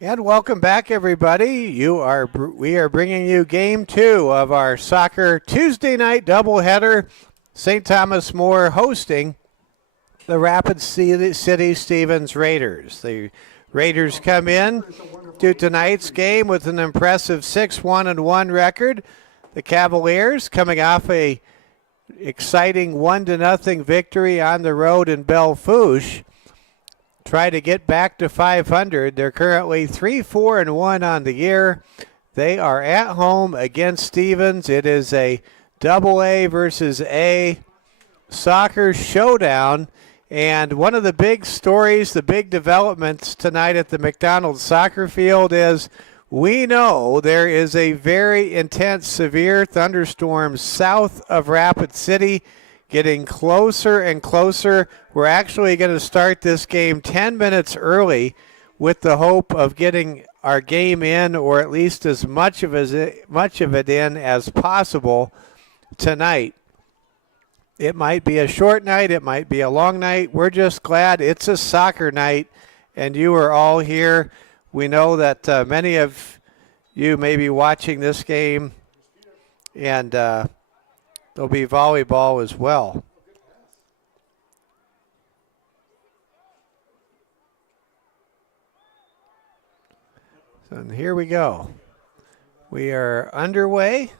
And welcome back, everybody. We are bringing you Game 2 of our soccer Tuesday night doubleheader. St. Thomas More hosting the Rapid City Stevens Raiders. The Raiders come in to tonight's game with an impressive 6-1-1 record. The Cavaliers coming off a exciting 1-0 victory on the road in Belle-Fourche. Try to get back to 500. They're currently 3-4-1 on the year. They are at home against Stevens. It is a AA versus A soccer showdown. And one of the big stories, the big developments tonight at the McDonald's soccer field is we know there is a very intense, severe thunderstorm south of Rapid City, getting closer and closer. We're actually going to start this game 10 minutes early with the hope of getting our game in, or at least as much of it in as possible tonight. It might be a short night. It might be a long night. We're just glad it's a soccer night, and you are all here. We know that many of you may be watching this game, and there'll be volleyball as well. And here we go. We are underway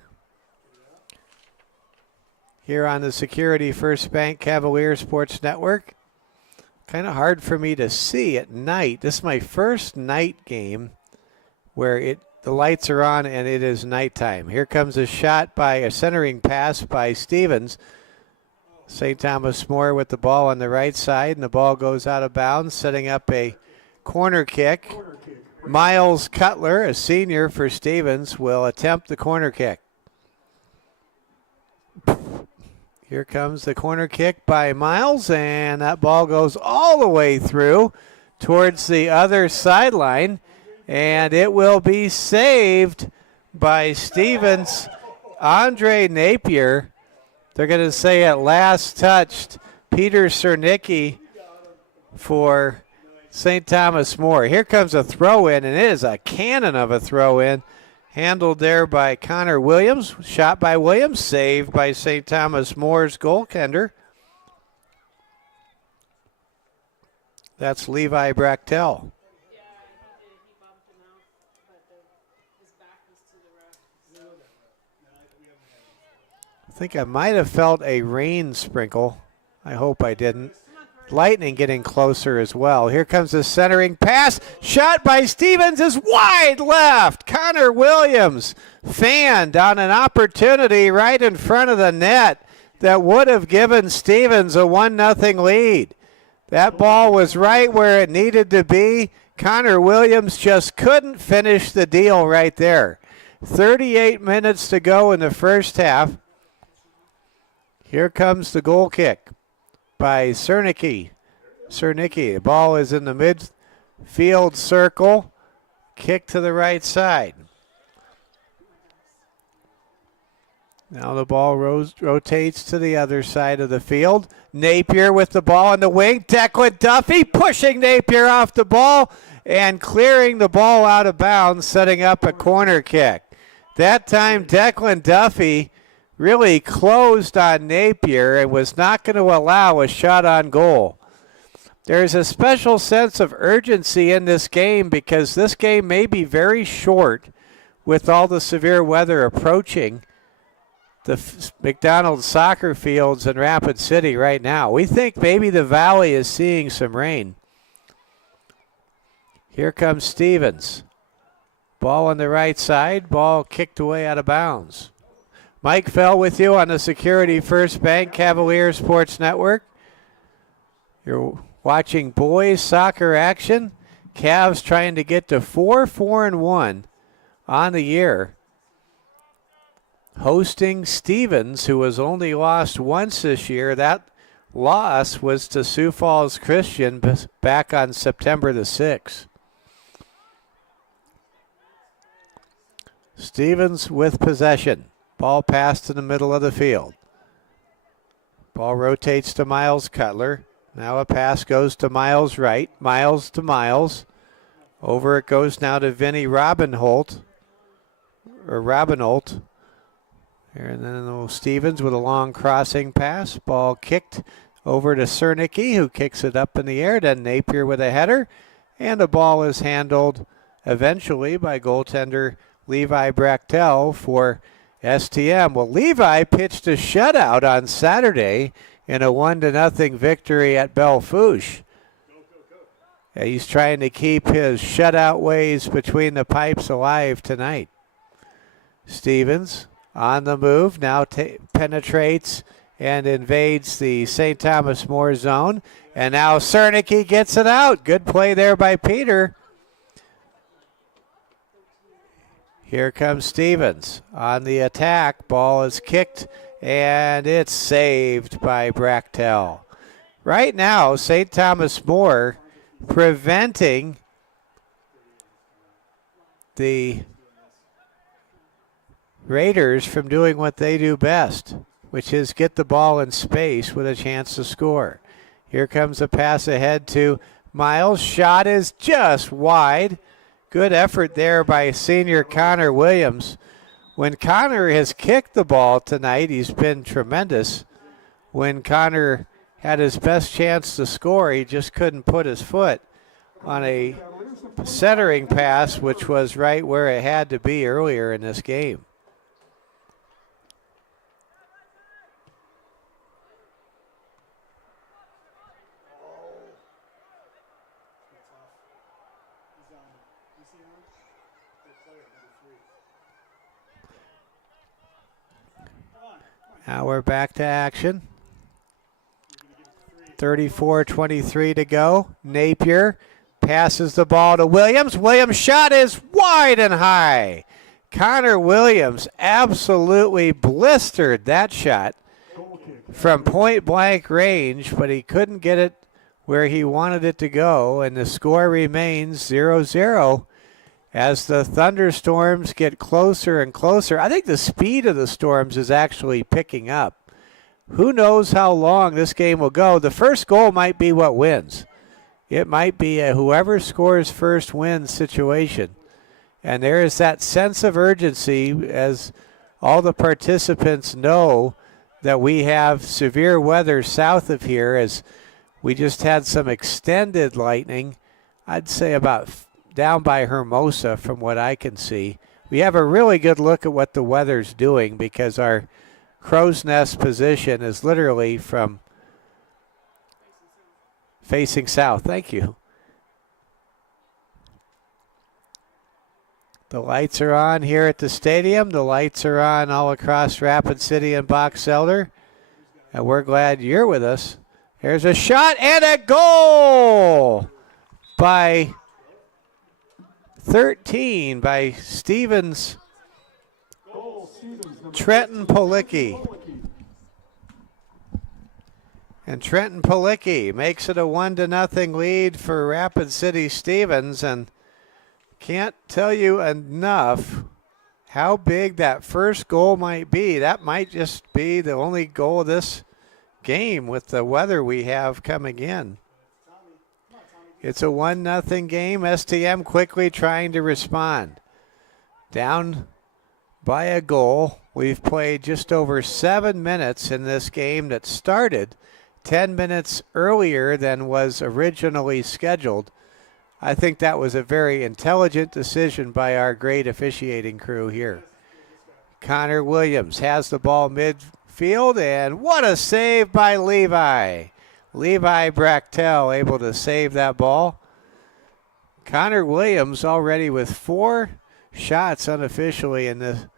here on the Security First Bank Cavalier Sports Network. Kind of hard for me to see at night. This is my first night game where the lights are on and it is nighttime. Here comes a shot by a centering pass by Stevens. St. Thomas More with the ball on the right side, and the ball goes out of bounds, setting up a corner kick. Miles Cutler, a senior for Stevens, will attempt the corner kick. Here comes the corner kick by Miles, and that ball goes all the way through towards the other sideline, and it will be saved by Stevens' Andre Napier. They're going to say at last touched Peter Cernicki for St. Thomas More. Here comes a throw-in, and it is a cannon of a throw-in. Handled there by Connor Williams. Shot by Williams. Saved by St. Thomas More's goaltender. That's Levi Brachtel. I think I might have felt a rain sprinkle. I hope I didn't. Lightning getting closer as well. Here comes the centering pass. Shot by Stevens is wide left. Connor Williams fanned on an opportunity right in front of the net that would have given Stevens a 1-0 lead. That ball was right where it needed to be. Connor Williams just couldn't finish the deal right there. 38 minutes to go in the first half. Here comes the goal kick by Cernicki. The ball is in the midfield circle. Kick to the right side. Now the ball rotates to the other side of the field. Napier with the ball on the wing. Declan Duffy pushing Napier off the ball and clearing the ball out of bounds, setting up a corner kick. That time Declan Duffy really closed on Napier and was not going to allow a shot on goal. There's a special sense of urgency in this game because this game may be very short with all the severe weather approaching the McDonald's soccer fields in Rapid City right now. We think maybe the Valley is seeing some rain. Here comes Stevens. Ball on the right side. Ball kicked away out of bounds. Mike Fell with you on the Security First Bank Cavalier Sports Network. You're watching boys soccer action. Cavs trying to get to 4-4-1 on the year. Hosting Stevens, who has only lost once this year. That loss was to Sioux Falls Christian back on September the 6th. Stevens with possession. Ball passed in the middle of the field. Ball rotates to Miles Cutler. Now a pass goes to Miles right. Miles to Miles. Over it goes now to Vinny Robinholt. And then Stevens with a long crossing pass. Ball kicked over to Cernicki, who kicks it up in the air. Then Napier with a header. And the ball is handled eventually by goaltender Levi Brachtel for STM. Well, Levi pitched a shutout on Saturday in a 1-0 victory at Belle-Fourche. He's trying to keep his shutout ways between the pipes alive tonight. Stevens on the move, now penetrates and invades the St. Thomas More zone. And now Cernicki gets it out. Good play there by Peter. Here comes Stevens on the attack. Ball is kicked, and it's saved by Brachtel. Right now, St. Thomas More preventing the Raiders from doing what they do best, which is get the ball in space with a chance to score. Here comes a pass ahead to Miles. Shot is just wide. Good effort there by senior Connor Williams. When Connor has kicked the ball tonight, he's been tremendous. When Connor had his best chance to score, he just couldn't put his foot on a centering pass, which was right where it had to be earlier in this game. Now we're back to action. 34-23 to go. Napier passes the ball to Williams. Williams' shot is wide and high. Connor Williams absolutely blistered that shot from point blank range, but he couldn't get it where he wanted it to go, and the score remains 0-0 as the thunderstorms get closer and closer. I think the speed of the storms is actually picking up. Who knows how long this game will go? The first goal might be what wins. It might be a whoever scores first wins situation. And there is that sense of urgency as all the participants know that we have severe weather south of here, as we just had some extended lightning. I'd say about down by Hermosa from what I can see. We have a really good look at what the weather's doing because our crow's nest position is literally from facing south. Thank you. The lights are on here at the stadium. The lights are on all across Rapid City and Box Elder. And we're glad you're with us. There's a shot and a goal by 13 by Stevens. Trenton Policki. And Trenton Policki makes it a 1-0 lead for Rapid City Stevens. And can't tell you enough how big that first goal might be. That might just be the only goal of this game with the weather we have coming in. It's a 1-0 game. STM quickly trying to respond. Down by a goal. We've played just over 7 minutes in this game that started 10 minutes earlier than was originally scheduled. I think that was a very intelligent decision by our great officiating crew here. Connor Williams has the ball midfield, and what a save by Levi. Levi Brachtel able to save that ball. Connor Williams already with 4 shots unofficially in the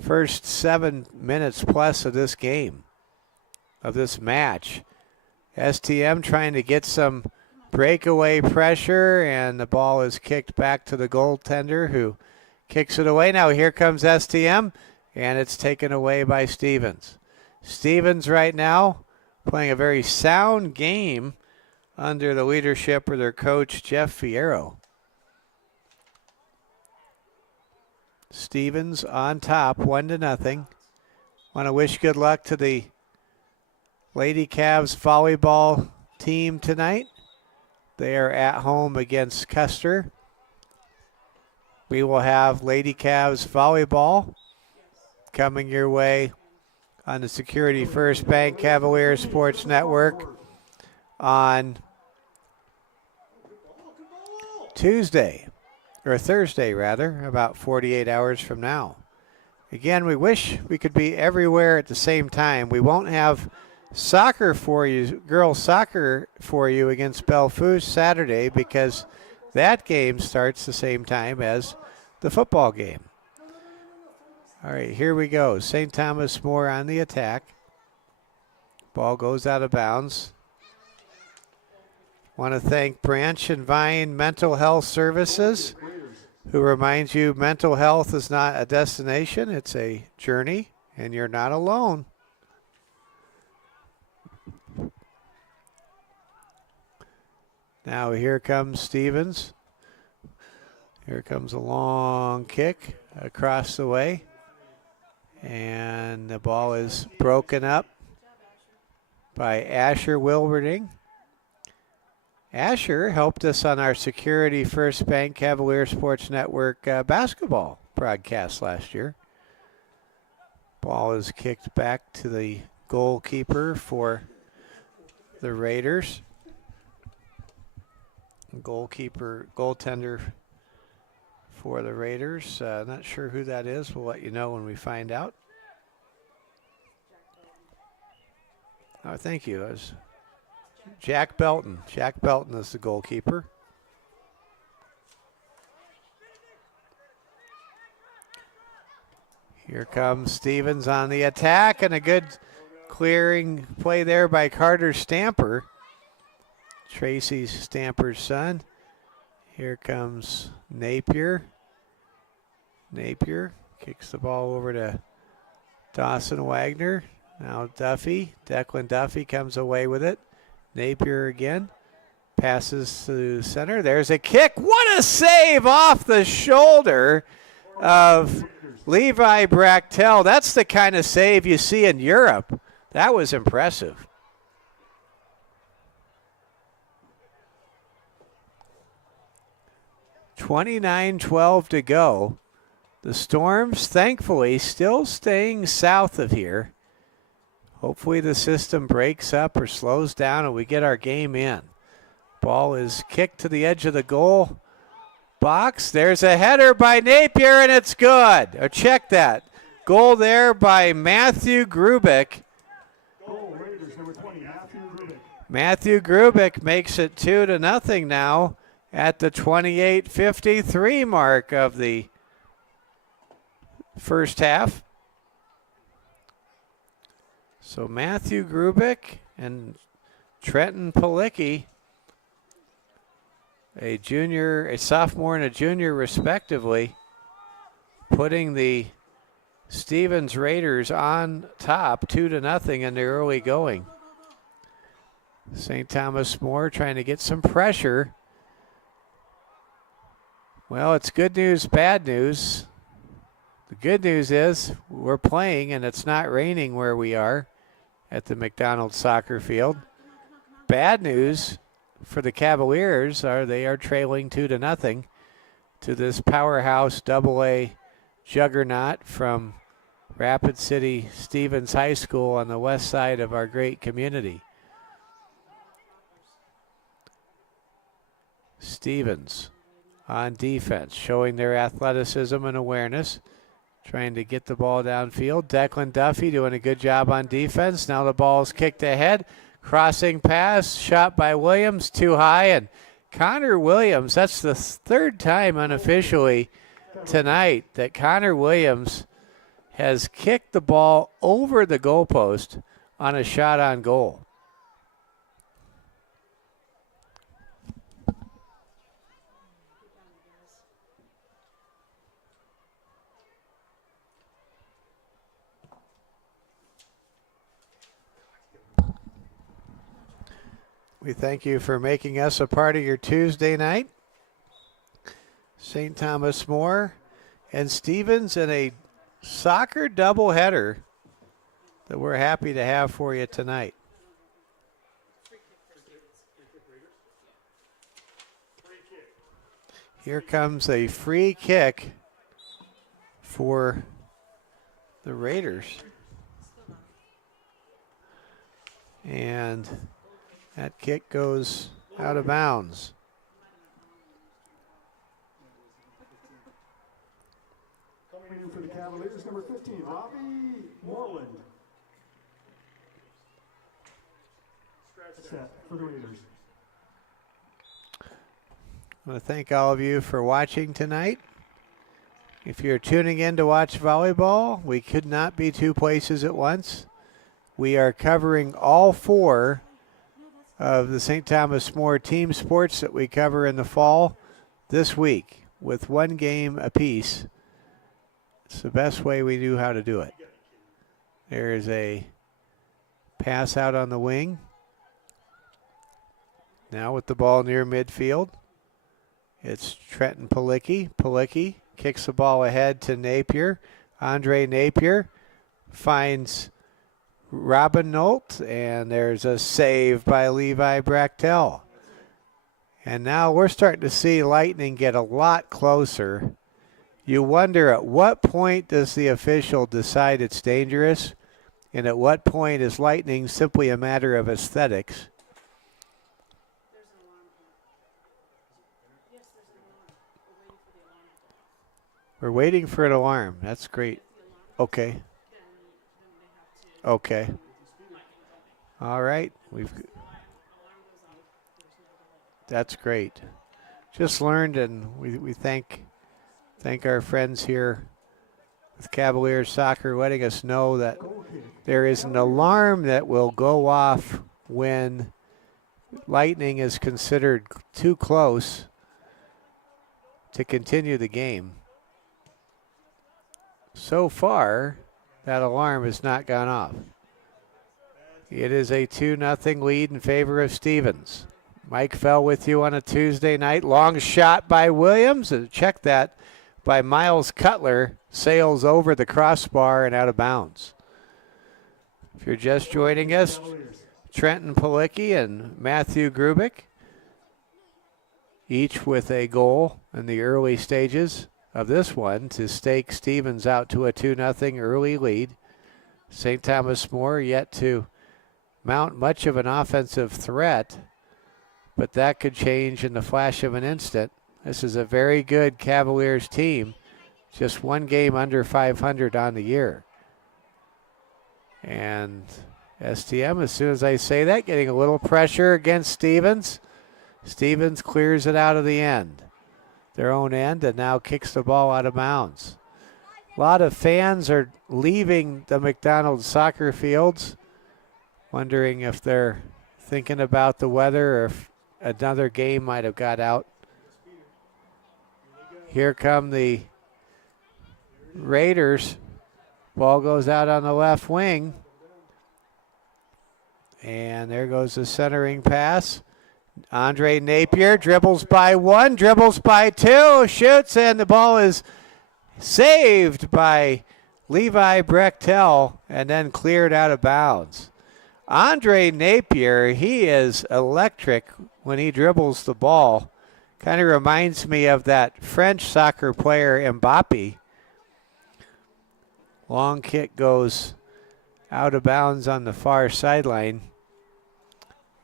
first 7 minutes plus of this game, of this match. STM trying to get some breakaway pressure, and the ball is kicked back to the goaltender who kicks it away. Now here comes STM, and it's taken away by Stevens. Stevens right now playing a very sound game under the leadership of their coach, Jeff Fierro. Stevens on top, 1-0. Want to wish good luck to the Lady Cavs volleyball team tonight. They are at home against Custer. We will have Lady Cavs volleyball coming your way on the Security First Bank Cavaliers Sports Network on Tuesday, or Thursday rather, about 48 hours from now. Again, we wish we could be everywhere at the same time. We won't have soccer for you, girls soccer for you against Belfouche Saturday because that game starts the same time as the football game. All right, here we go. St. Thomas More on the attack. Ball goes out of bounds. Want to thank Branch and Vine Mental Health Services, who reminds you mental health is not a destination, it's a journey, and you're not alone. Now here comes Stevens. Here comes a long kick across the way. And the ball is broken up by Asher Wilberding. Asher helped us on our Security First Bank Cavalier Sports Network basketball broadcast last year. Ball is kicked back to the goalkeeper for the Raiders. Goaltender for the Raiders. Not sure who that is. We'll let you know when we find out. Oh, thank you. It was Jack Belton. Jack Belton is the goalkeeper. Here comes Stevens on the attack, and a good clearing play there by Carter Stamper, Tracy Stamper's son. Here comes Napier. Napier kicks the ball over to Dawson Wagner. Now Duffy, Declan Duffy comes away with it. Napier again. Passes to center. There's a kick. What a save off the shoulder of Levi Brachtel. That's the kind of save you see in Europe. That was impressive. .29-12 to go. The Storms, thankfully, still staying south of here. Hopefully the system breaks up or slows down and we get our game in. Ball is kicked to the edge of the goal box. There's a header by Napier, and it's good. Or check that. Goal there by Matthew Grubik. Matthew Grubik makes it 2-0 now at the 28:53 mark of the first half. So Matthew Grubik and Trenton Palicki, a junior, a sophomore and a junior respectively, putting the Stevens Raiders on top 2-0 in the early going. St. Thomas More trying to get some pressure. Well, it's good news, bad news. The good news is we're playing and it's not raining where we are at the McDonald soccer field. Bad news for the Cavaliers are they are trailing 2-0 to this powerhouse AA juggernaut from Rapid City Stevens High School on the west side of our great community. Stevens on defense, showing their athleticism and awareness, trying to get the ball downfield. Declan Duffy doing a good job on defense. Now the ball is kicked ahead. Crossing pass, shot by Williams, too high. And Connor Williams, that's the third time unofficially tonight that Connor Williams has kicked the ball over the goalpost on a shot on goal. We thank you for making us a part of your Tuesday night. St. Thomas More and Stevens in a soccer doubleheader that we're happy to have for you tonight. Here comes a free kick for the Raiders. And that kick goes out of bounds. Coming in for the Cavaliers, number 15, Robbie Moreland. Set for the Raiders. I want to thank all of you for watching tonight. If you're tuning in to watch volleyball, we could not be two places at once. We are covering all four of the St. Thomas More team sports that we cover in the fall this week with one game apiece. It's the best way we knew how to do it. There is a pass out on the wing. Now with the ball near midfield, it's Trenton Palicki. Palicki kicks the ball ahead to Napier. Andre Napier finds Robin Nolt, and there's a save by Levi Brachtel. And now we're starting to see Lightning get a lot closer. You wonder at what point does the official decide it's dangerous, and at what point is Lightning simply a matter of aesthetics? We're waiting for an alarm. That's great. Okay. Okay. All right. That's great. Just learned, and we thank our friends here with Cavaliers Soccer letting us know that there is an alarm that will go off when Lightning is considered too close to continue the game. So far, that alarm has not gone off. It is a 2-0 lead in favor of Stevens. Mike Fell with you on a Tuesday night. Long shot by Williams. Check that by Miles Cutler. Sails over the crossbar and out of bounds. If you're just joining us, Trenton Palicki and Matthew Grubik, each with a goal in the early stages of this one to stake Stevens out to a 2-0 early lead. St. Thomas More yet to mount much of an offensive threat, but that could change in the flash of an instant. This is a very good Cavaliers team, just one game under 500 on the year. And STM, as soon as I say that, getting a little pressure against Stevens. Stevens clears it out of the end, their own end, and now kicks the ball out of bounds. A lot of fans are leaving the McDonald's soccer fields, wondering if they're thinking about the weather or if another game might have got out. Here come the Raiders. Ball goes out on the left wing. And there goes the centering pass. Andre Napier dribbles by one, dribbles by two, shoots, and the ball is saved by Levi Brechtel and then cleared out of bounds. Andre Napier, he is electric when he dribbles the ball. Kind of reminds me of that French soccer player Mbappe. Long kick goes out of bounds on the far sideline.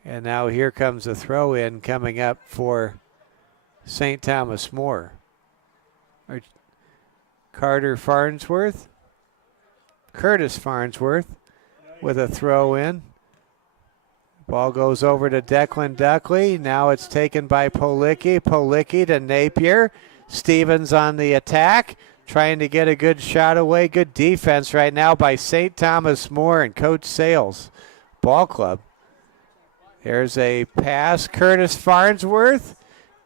And now here comes a throw-in coming up for St. Thomas More. Curtis Farnsworth with a throw-in. Ball goes over to Declan Duckley. Now it's taken by Palicki. Palicki to Napier. Stevens on the attack, trying to get a good shot away. Good defense right now by St. Thomas More and Coach Sales Ball Club. There's a pass. Curtis Farnsworth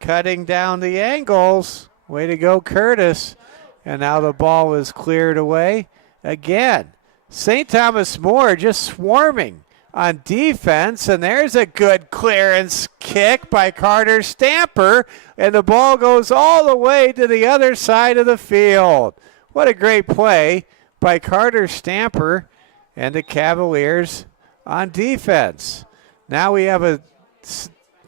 cutting down the angles. Way to go, Curtis. And now the ball is cleared away. Again, St. Thomas More just swarming on defense. And there's a good clearance kick by Carter Stamper. And the ball goes all the way to the other side of the field. What a great play by Carter Stamper and the Cavaliers on defense. Now we have a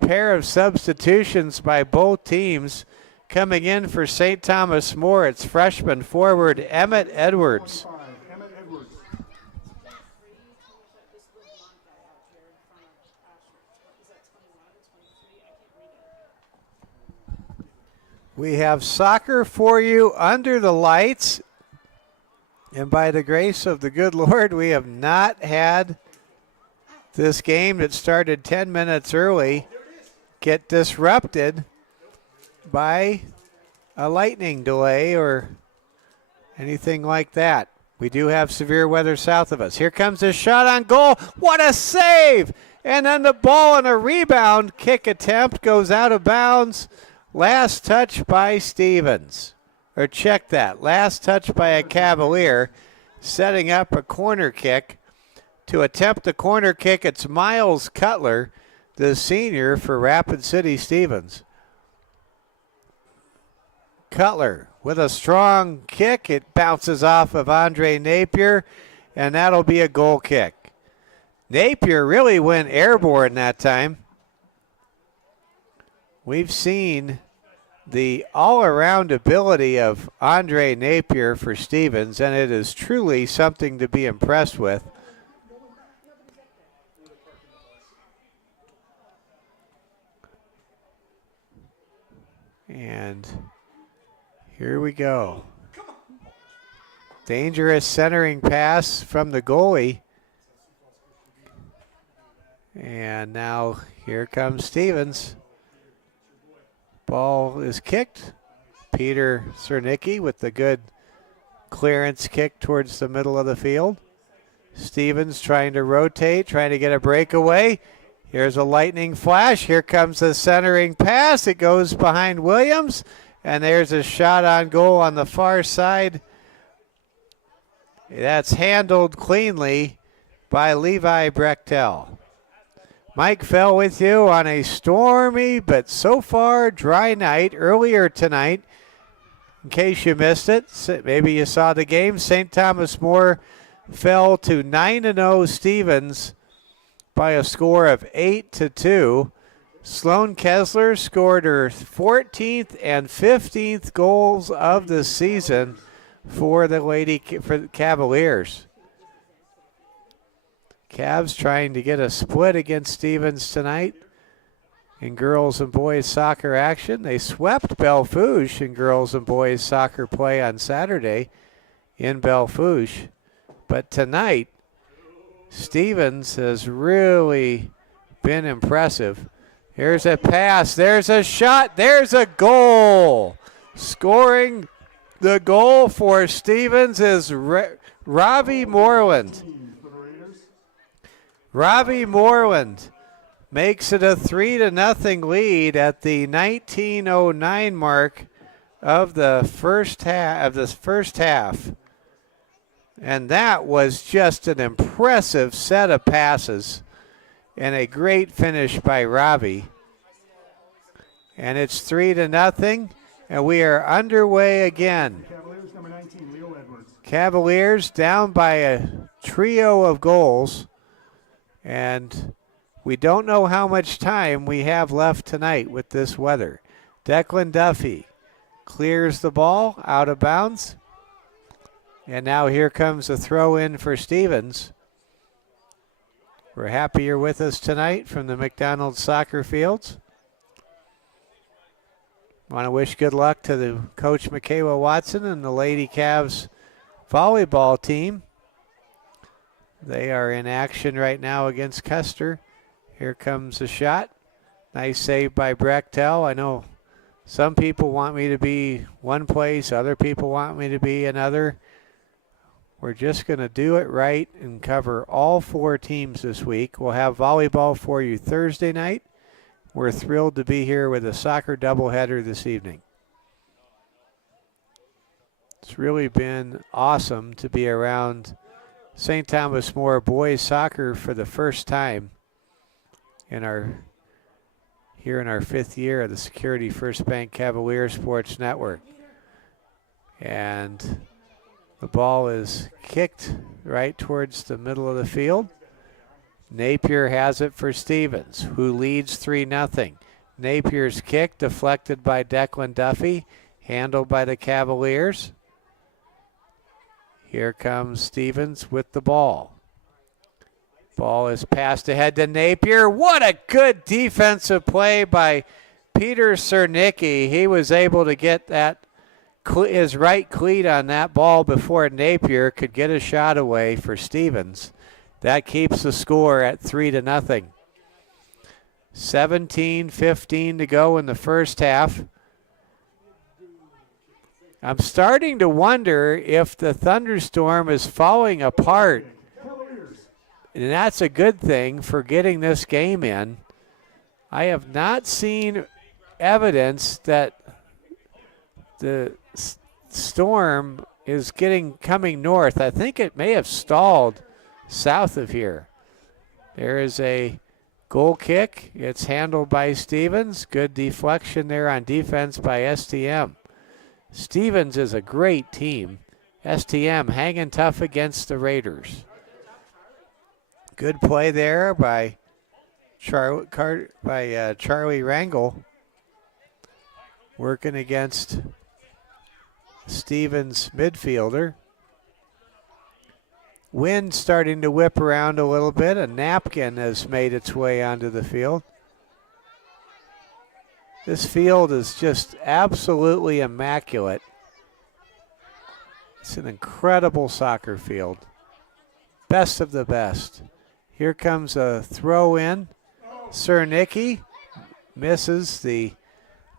pair of substitutions by both teams. Coming in for St. Thomas More, it's freshman forward Emmett Edwards. 25, Emmett Edwards. We have soccer for you under the lights. And by the grace of the good Lord, we have not had this game that started 10 minutes early get disrupted by a lightning delay or anything like that. We do have severe weather south of us. Here comes a shot on goal. What a save! And then the ball and a rebound kick attempt goes out of bounds. Last touch by Stevens. Or check that. Last touch by a Cavalier, setting up a corner kick. To attempt the corner kick, it's Miles Cutler, the senior for Rapid City Stevens. Cutler with a strong kick. It bounces off of Andre Napier, and that'll be a goal kick. Napier really went airborne that time. We've seen the all-around ability of Andre Napier for Stevens, and it is truly something to be impressed with. And here we go. Dangerous centering pass from the goalie. And now here comes Stevens. Ball is kicked. Peter Cernicki with the good clearance kick towards the middle of the field. Stevens trying to rotate, trying to get a breakaway. Here's a lightning flash. Here comes the centering pass. It goes behind Williams. And there's a shot on goal on the far side. That's handled cleanly by Levi Brechtel. Mike Fell with you on a stormy but so far dry night earlier tonight. In case you missed it, maybe you saw the game, St. Thomas More fell to 9-0 Stevens by a score of 8-2. Sloan Kessler scored her 14th and 15th goals of the season for the Cavaliers. Cavs trying to get a split against Stevens tonight in girls and boys soccer action. They swept Bellefouche in girls and boys soccer play on Saturday in Bellefouche. But tonight, Stevens has really been impressive. Here's a pass. There's a shot. There's a goal. Scoring the goal for Stevens is Ravi Moreland. Ravi Moreland makes it a 3-0 lead at the 19:09 mark of the first half. And that was just an impressive set of passes and a great finish by Ravi. And it's 3-0, and we are underway again. Cavaliers, number 19, Leo Edwards. Cavaliers down by a trio of goals. And we don't know how much time we have left tonight with this weather. Declan Duffy clears the ball out of bounds. And now here comes a throw in for Stevens. We're happy you're with us tonight from the McDonald's soccer fields. Want to wish good luck to the coach Michaela Watson and the Lady Cavs volleyball team. They are in action right now against Custer. Here comes a shot. Nice save by Brechtel. I know some people want me to be one place, other people want me to be another. We're just going to do it right and cover all four teams this week. We'll have volleyball for you Thursday night. We're thrilled to be here with a soccer doubleheader this evening. It's really been awesome to be around St. Thomas More boys soccer for the first time here in our fifth year of the Security First Bank Cavalier Sports Network. And the ball is kicked right towards the middle of the field. Napier has it for Stevens, who leads 3-0. Napier's kick deflected by Declan Duffy, handled by the Cavaliers. Here comes Stevens with the ball. Ball is passed ahead to Napier. What a good defensive play by Peter Cernicki. He was able to get that his right cleat on that ball before Napier could get a shot away for Stevens. That keeps the score at 3-0. 17:15 to go in the first half. I'm starting to wonder if the thunderstorm is falling apart. And that's a good thing for getting this game in. I have not seen evidence that the storm is coming north. I think it may have stalled south of here. There is a goal kick. It's handled by Stevens. Good deflection there on defense by STM. Stevens is a great team. STM hanging tough against the Raiders. Good play there by Charlie Rangel, working against Stevens' midfielder. Wind starting to whip around a little bit. A napkin has made its way onto the field. This field is just absolutely immaculate. It's an incredible soccer field. Best of the best. Here comes a throw in. Cernicki misses the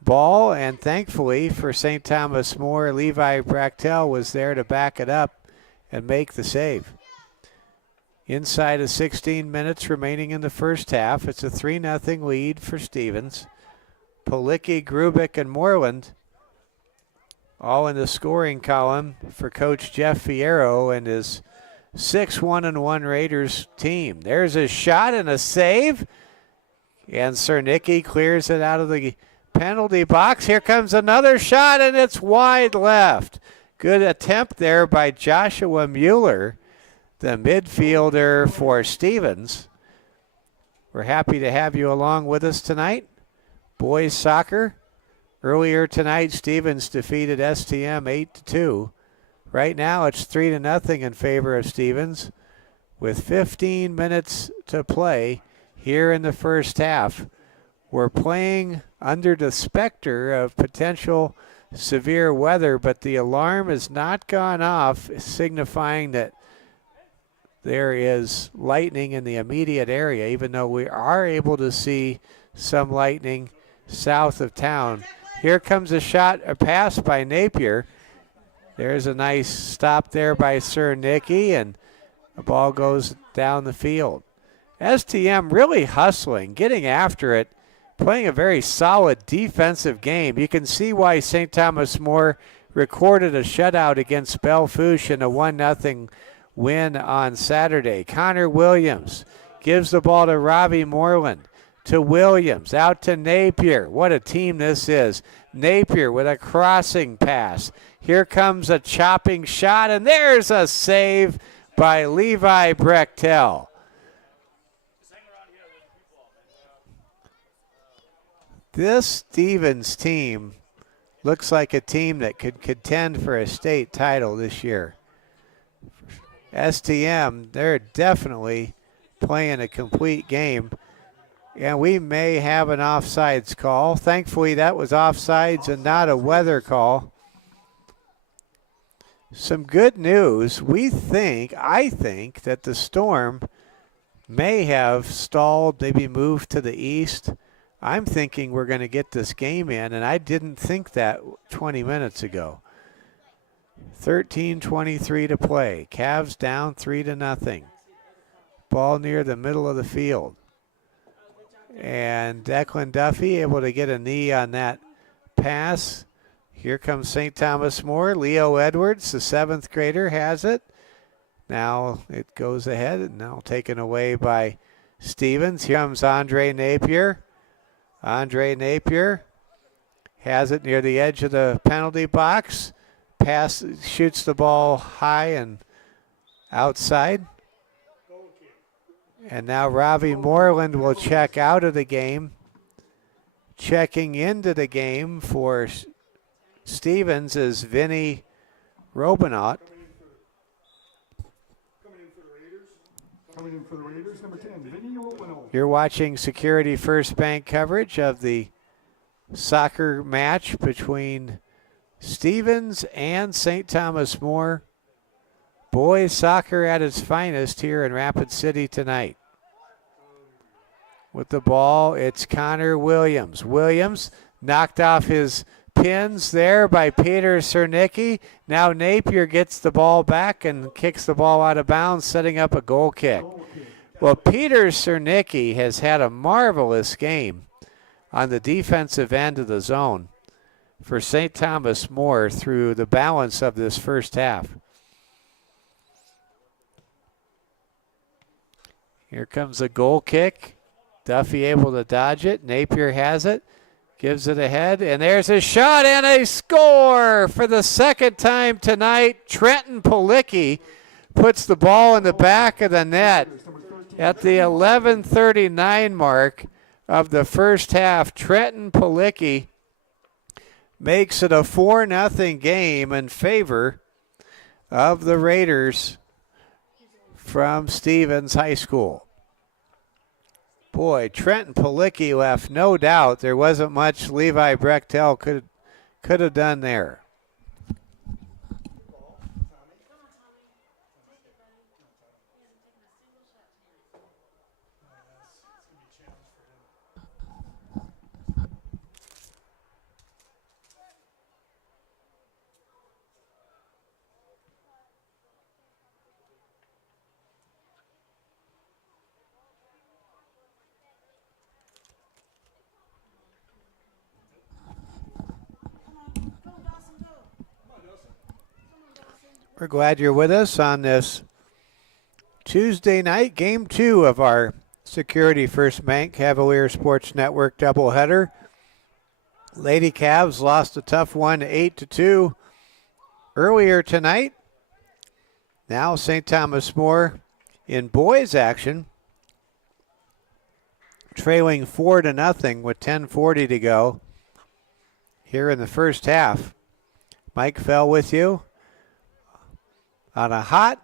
ball, and thankfully for St. Thomas More, Levi Brachtel was there to back it up and make the save. Inside of 16 minutes remaining in the first half, it's a 3-0 lead for Stevens. Palicki, Grubik, and Moreland all in the scoring column for Coach Jeff Fierro and his 6-1-1 Raiders team. There's a shot and a save, and Cernicki clears it out of the penalty box. Here comes another shot, and it's wide left. Good attempt there by Joshua Mueller, the midfielder for Stevens. We're happy to have you along with us tonight. Boys soccer. Earlier tonight, Stevens defeated STM 8-2. Right now, it's 3-0 in favor of Stevens with 15 minutes to play here in the first half. We're playing under the specter of potential severe weather, but the alarm has not gone off, signifying that there is lightning in the immediate area, even though we are able to see some lightning south of town. Here comes a shot, a pass by Napier. There's a nice stop there by Cernicki, and the ball goes down the field. STM really hustling, getting after it, playing a very solid defensive game. You can see why St. Thomas More recorded a shutout against Bellefouche in a 1-0 win on Saturday. Connor Williams gives the ball to Robbie Moreland. To Williams, out to Napier. What a team this is. Napier with a crossing pass. Here comes a chopping shot, and there's a save by Levi Brechtel. This Stevens team looks like a team that could contend for a state title this year. STM, they're definitely playing a complete game. And we may have an offsides call. Thankfully, that was offsides and not a weather call. Some good news. I think that the storm may have stalled, maybe moved to the east. I'm thinking we're going to get this game in, and I didn't think that 20 minutes ago. 13:23 to play. Cavs down 3-0. Ball near the middle of the field. And Declan Duffy able to get a knee on that pass. Here comes St. Thomas More. Leo Edwards, the 7th grader, has it. Now it goes ahead and now taken away by Stevens. Here comes Andre Napier. Andre Napier has it near the edge of the penalty box. Pass, shoots the ball high and outside. And now Ravi Moreland will check out of the game. Checking into the game for Stevens is Vinny Robinot. Coming in for the Raiders, number 10, Vinny Robinot. You're watching Security First Bank coverage of the soccer match between Stevens and St. Thomas More. Boys soccer at its finest here in Rapid City tonight. With the ball, it's Connor Williams. Williams knocked off his pins there by Peter Cernicki. Now Napier gets the ball back and kicks the ball out of bounds, setting up a goal kick. Well, Peter Cernicki has had a marvelous game on the defensive end of the zone for St. Thomas More through the balance of this first half. Here comes a goal kick. Duffy able to dodge it. Napier has it. Gives it ahead. And there's a shot and a score for the second time tonight. Trenton Policki puts the ball in the back of the net at the 11:39 mark of the first half. Trenton Policki makes it a 4-0 game in favor of the Raiders from Stevens High School. Boy, Trenton Policki left no doubt. There wasn't much Levi Brechtel could have done there. We're glad you're with us on this Tuesday night, game 2 of our Security First Bank Cavalier Sports Network doubleheader. Lady Cavs lost a tough one, 8-2 earlier tonight. Now St. Thomas More in boys action, trailing 4-0 with 10:40 to go here in the first half. Mike Fell with you on a hot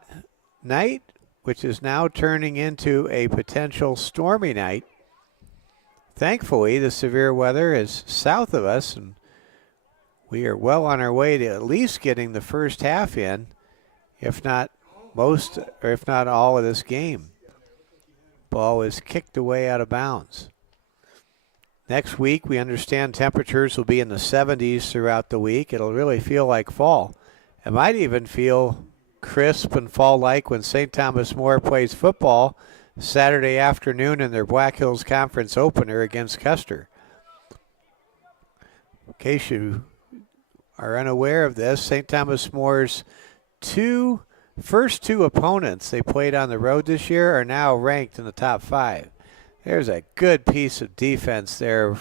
night, which is now turning into a potential stormy night. Thankfully, the severe weather is south of us, and we are well on our way to at least getting the first half in, if not most, or if not all of this game. Ball is kicked away out of bounds. Next week, we understand temperatures will be in the 70s throughout the week. It'll really feel like fall. It might even feel crisp and fall-like when St. Thomas More plays football Saturday afternoon in their Black Hills Conference opener against Custer. In case you are unaware of this, St. Thomas More's first two opponents they played on the road this year are now ranked in the top 5. There's a good piece of defense there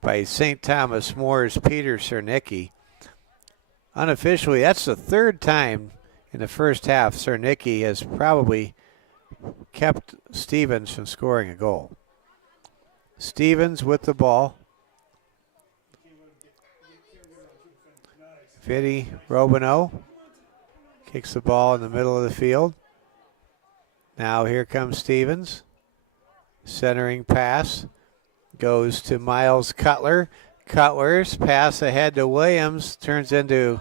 by St. Thomas More's Peter Cernicki. Unofficially, that's the third time in the first half Cernicki has probably kept Stevens from scoring a goal. Stevens with the ball. Vinny Robinot kicks the ball in the middle of the field. Now here comes Stevens. Centering pass goes to Miles Cutler. Cutler's pass ahead to Williams turns into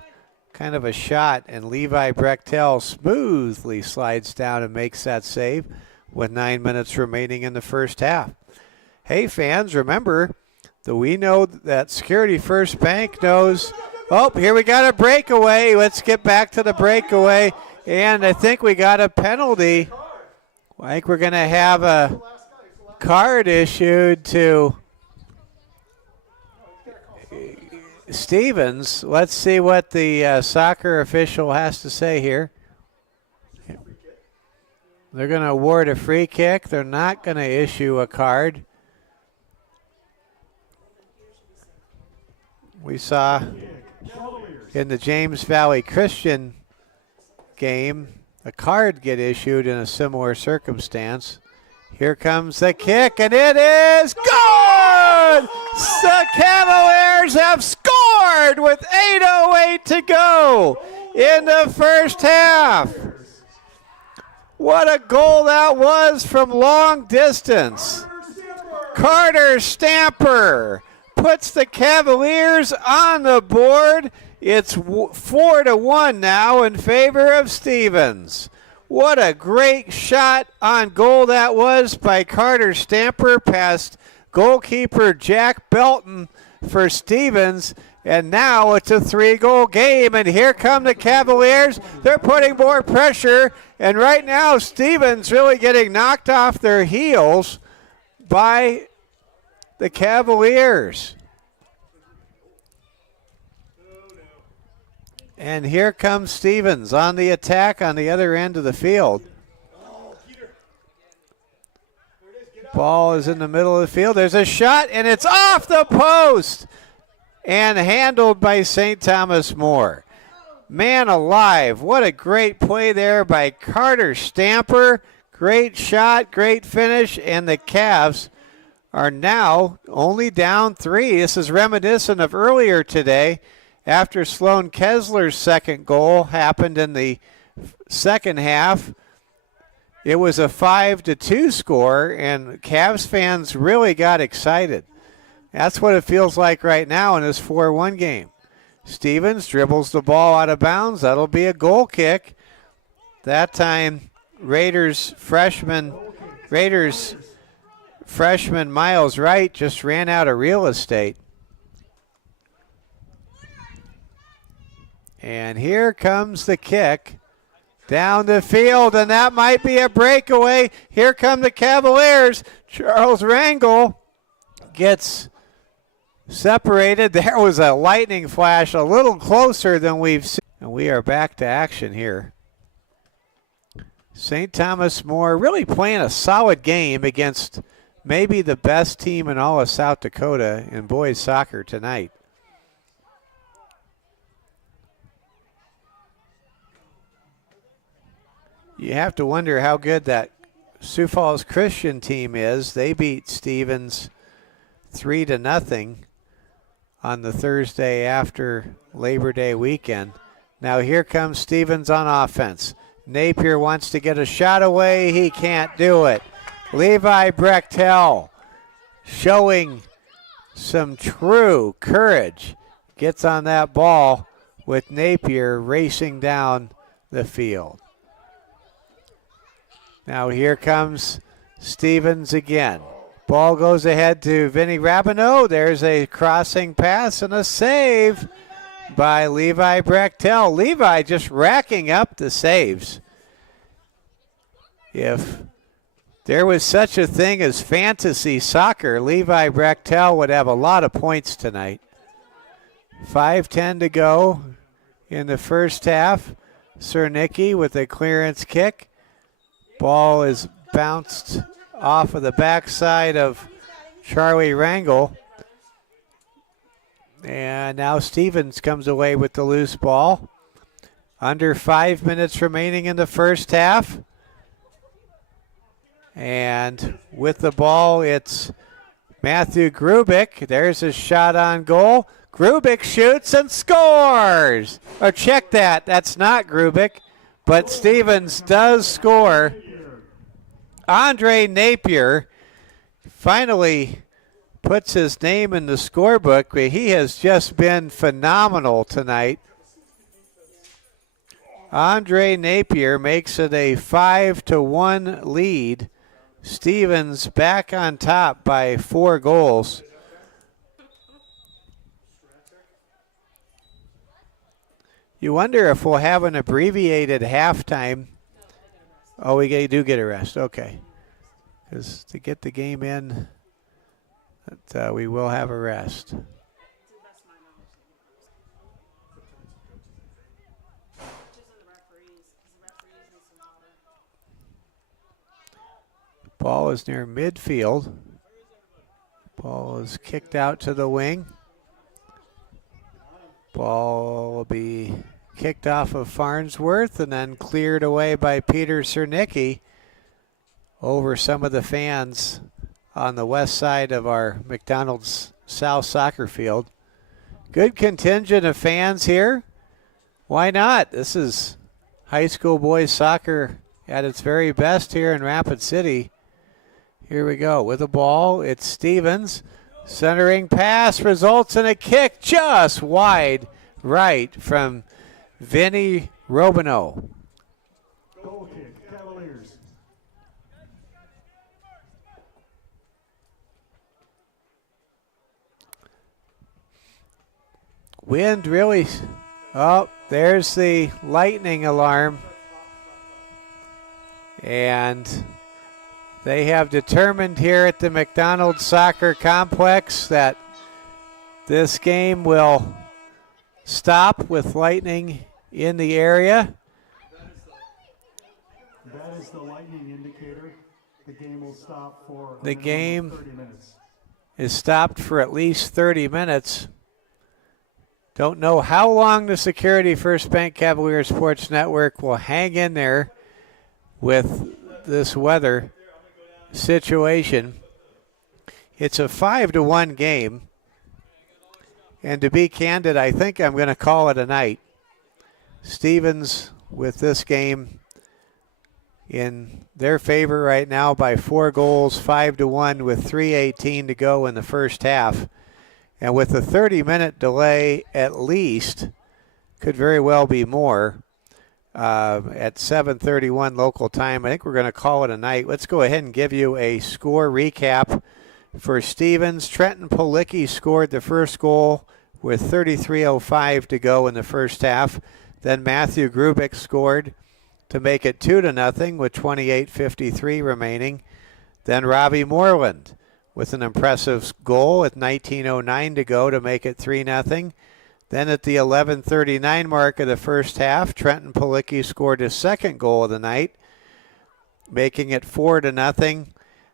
kind of a shot, and Levi Brechtel smoothly slides down and makes that save with 9 minutes remaining in the first half. Hey, fans, remember that we know that Security First Bank knows. Oh, here we got a breakaway. Let's get back to the breakaway, and I think we got a penalty. I think we're going to have a card issued to Stevens. Let's see what the soccer official has to say here. They're going to award a free kick. They're not going to issue a card. We saw in the James Valley Christian game a card get issued in a similar circumstance, Here comes the kick, and it is good! The Cavaliers have scored with 8:08 to go in the first half. What a goal that was from long distance. Carter Stamper puts the Cavaliers on the board. It's 4-1 now in favor of Stevens. What a great shot on goal that was by Carter Stamper past goalkeeper Jack Belton for Stevens. And now it's a 3-goal game, and here come the Cavaliers. They're putting more pressure, and right now Stevens really getting knocked off their heels by the Cavaliers. And here comes Stevens on the attack on the other end of the field. Ball is in the middle of the field. There's a shot, and it's off the post and handled by St. Thomas More. Man alive, what a great play there by Carter Stamper. Great shot, great finish, and the Cavs are now only down 3. This is reminiscent of earlier today after Sloan Kessler's second goal happened in the second half. It was a 5-2 score, and Cavs fans really got excited. That's what it feels like right now in this 4-1 game. Stevens dribbles the ball out of bounds. That'll be a goal kick. That time, Raiders freshman Miles Wright just ran out of real estate. And here comes the kick down the field, and that might be a breakaway. Here come the Cavaliers. Charles Rangel gets separated. There was a lightning flash a little closer than we've seen. And we are back to action here. St. Thomas More really playing a solid game against maybe the best team in all of South Dakota in boys soccer tonight. You have to wonder how good that Sioux Falls Christian team is. They beat Stevens 3-0 on the Thursday after Labor Day weekend. Now here comes Stevens on offense. Napier wants to get a shot away. He can't do it. Levi Brechtel showing some true courage. Gets on that ball with Napier racing down the field. Now here comes Stevens again. Ball goes ahead to Vinny Rabineau. There's a crossing pass and a save by Levi Brechtel. Levi just racking up the saves. If there was such a thing as fantasy soccer, Levi Brechtel would have a lot of points tonight. 5:10 to go in the first half. Cernicki with a clearance kick. Ball is bounced off of the backside of Charlie Rangel. And now Stevens comes away with the loose ball. Under 5 minutes remaining in the first half. And with the ball, it's Matthew Grubik. There's a shot on goal. Grubik shoots and scores. Or check that. That's not Grubik. But Stevens does score. Andre Napier finally puts his name in the scorebook, but he has just been phenomenal tonight. Andre Napier makes it a 5-1 lead. Stevens back on top by 4 goals. You wonder if we'll have an abbreviated halftime. Oh, we do get a rest. Okay. Because to get the game in, we will have a rest. Ball is near midfield. Ball is kicked out to the wing. Ball will be kicked off of Farnsworth and then cleared away by Peter Cernicki over some of the fans on the west side of our McDonald's South soccer field. Good contingent of fans here. Why not? This is high school boys soccer at its very best here in Rapid City. Here we go with the ball. It's Stevens. Centering pass results in a kick just wide right from Vinny Robino. Goal kick, Cavaliers. Wind really, oh, there's the lightning alarm. And they have determined here at the McDonald's Soccer Complex that this game will stop with lightning in the area. That is the lightning indicator. The game will stop for The game 30 minutes. is stopped for at least 30 minutes. Don't know how long the Security First Bank Cavalier Sports Network will hang in there with this weather situation. It's a 5-1 game. And to be candid, I think I'm going to call it a night. Stevens with this game in their favor right now by 4 goals, 5-1 with 3:18 to go in the first half. And with a 30-minute delay at least, could very well be more, at 7:31 local time. I think we're going to call it a night. Let's go ahead and give you a score recap for Stevens. Trenton Policki scored the first goal with 33:05 to go in the first half. Then Matthew Grubik scored to make it 2-0 with 28:53 remaining. Then Robbie Moreland with an impressive goal with 19:09 to go to make it 3-0. Then at the 11:39 mark of the first half, Trenton Policki scored his second goal of the night, making it 4-0.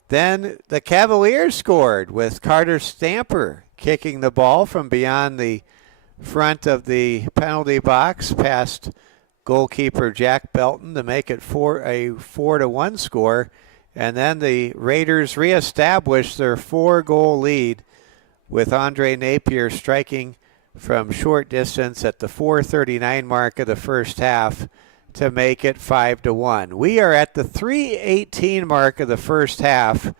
Then the Cavaliers scored with Carter Stamper kicking the ball from beyond the front of the penalty box past goalkeeper Jack Belton to make it a 4-1 score. And then the Raiders reestablished their 4-goal lead with Andre Napier striking from short distance at the 4:39 mark of the first half to make it 5-1. We are at the 3:18 mark of the first half.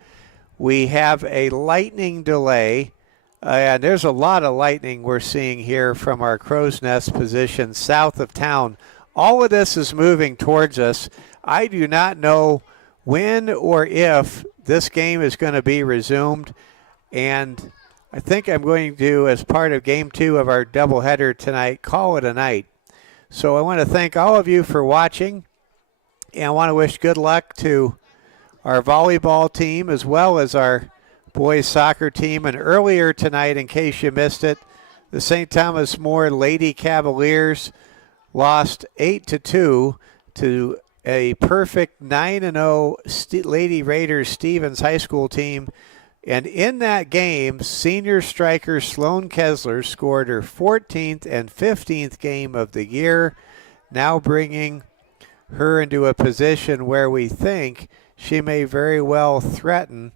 We have a lightning delay, and there's a lot of lightning we're seeing here from our crow's nest position south of town. All of this is moving towards us. I do not know when or if this game is going to be resumed, and I think I'm going to, as part of Game 2 of our doubleheader tonight, call it a night. So I want to thank all of you for watching, and I want to wish good luck to our volleyball team as well as our boys soccer team. And earlier tonight, in case you missed it, the St. Thomas More Lady Cavaliers lost 8-2 to a perfect 9-0 Lady Raiders Stevens High School team. And in that game, senior striker Sloan Kessler scored her 14th and 15th game of the year, now bringing her into a position where we think she may very well threaten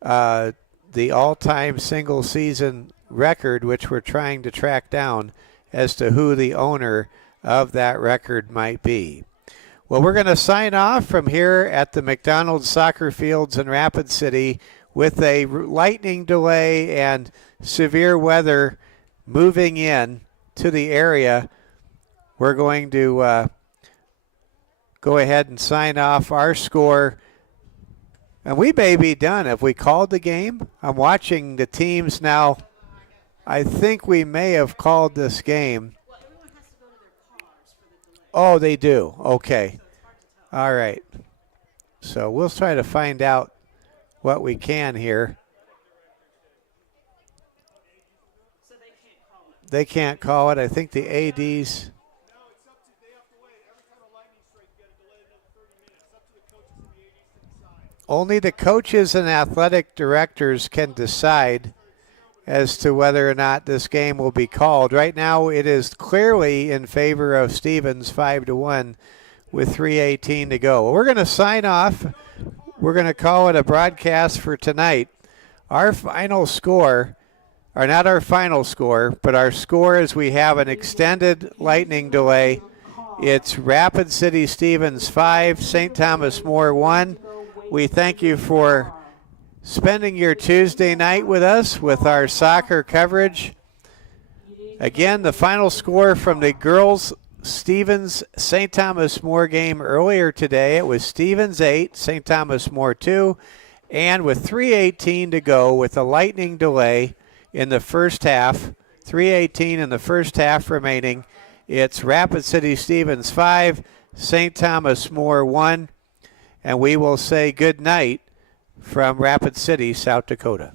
the all-time single-season record, which we're trying to track down as to who the owner of that record might be. Well, we're going to sign off from here at the McDonald's Soccer Fields in Rapid City with a lightning delay and severe weather moving in to the area. We're going to go ahead and sign off our score. And we may be done. Have we called the game? I'm watching the teams now. I think we may have called this game. Oh, they do. Okay. All right. So we'll try to find out what we can here. They can't call it. I think the ADs. Only the coaches and athletic directors can decide as to whether or not this game will be called. Right now it is clearly in favor of Stevens 5-1 with 3:18 to go. We're going to sign off we're going to call it a broadcast for tonight. Our final score, or not our final score, but our score is we have an extended lightning delay. It's Rapid City Stevens 5, St. Thomas More 1. We thank you for spending your Tuesday night with us with our soccer coverage. Again, the final score from the girls Stevens St. Thomas More game earlier today, it was Stevens 8, St. Thomas More 2, and with 3:18 to go with a lightning delay in the first half, 3:18 in the first half remaining, it's Rapid City Stevens 5, St. Thomas More 1, and we will say good night from Rapid City, South Dakota.